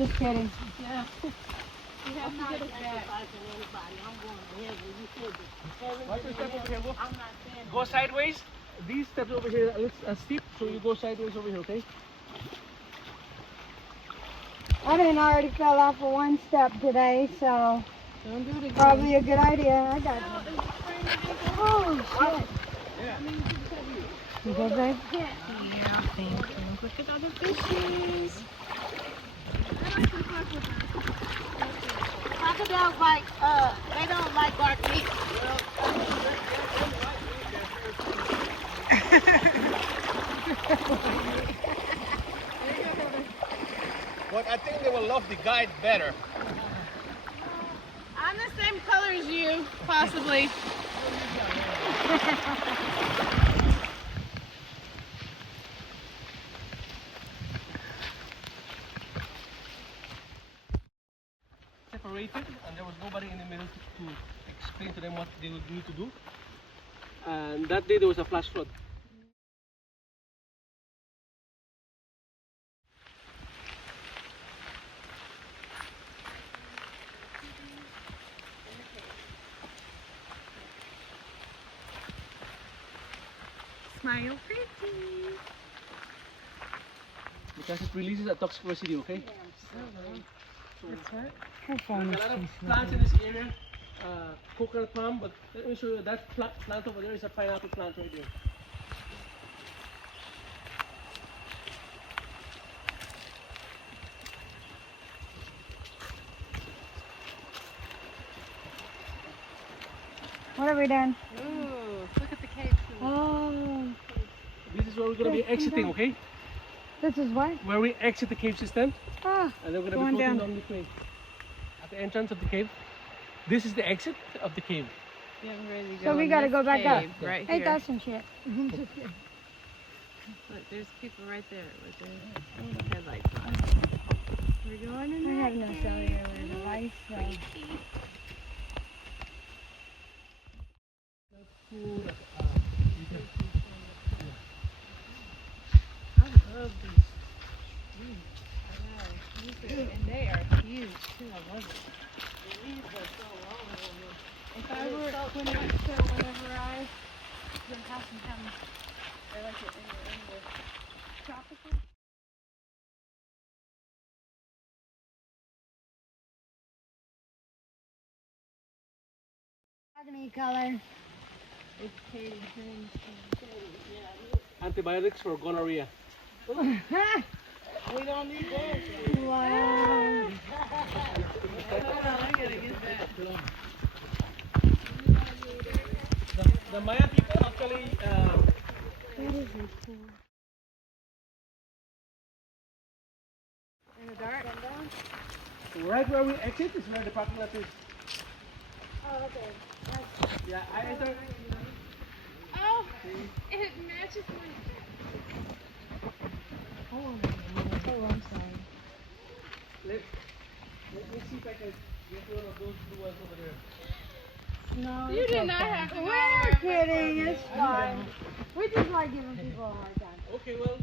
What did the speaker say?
just kidding. Yeah. You have to get it back. Watch your step over here. Go sideways. These steps over here are steep, so you go sideways over here, okay? I didn't already fell off for one step today, so Don't do it again. probably a good idea. I got you. Oh, shit. Yeah. You good, babe? Yeah, thank you. Look at all the fishes. Crocodiles like, they don't like dark meat. But I think they will love the guide better. I'm the same color as you, possibly. Separated, and there was nobody in the middle to explain to them what they would need to do. And that day there was a flash flood. Smile pretty. Because it releases a toxic residue, okay? That's right. There's a lot of plants in this area. Coconut palm, but let me show you that plant over there is a pineapple plant right there. What have we done? Ooh, look at the cave too. Oh, This is where we're going to be exiting, okay? this is what? Where we exit the cave system, Ah, and then we're Going going to be floating down. down this way. At the entrance of the cave. This is the exit of the cave. Getting ready to So go we in gotta this go back up. cave Right ain't here. that some shit? Look, there's people right there with their headlights on. We're going in I there. have no cellular device, so. I love these trees. I know. And they are huge too. I love it. If I were whenever I was passing down, I like it in the tropical. Mahogany color. It's Katie. Her name's Katie. Antibiotics for gonorrhea. We don't need those. Wow. Hold on, I gotta get that. The Maya people actually That is cool. In the dark. right where we exit is where the parking lot is. Oh, okay. Yeah, I enter. Oh, it matches my. Oh, I'm sorry. Let me see if I can get one of those blue ones over there. No, You it's did not okay. have to go We're around. kidding. It's fine. We just like giving people a hard time. Okay, well,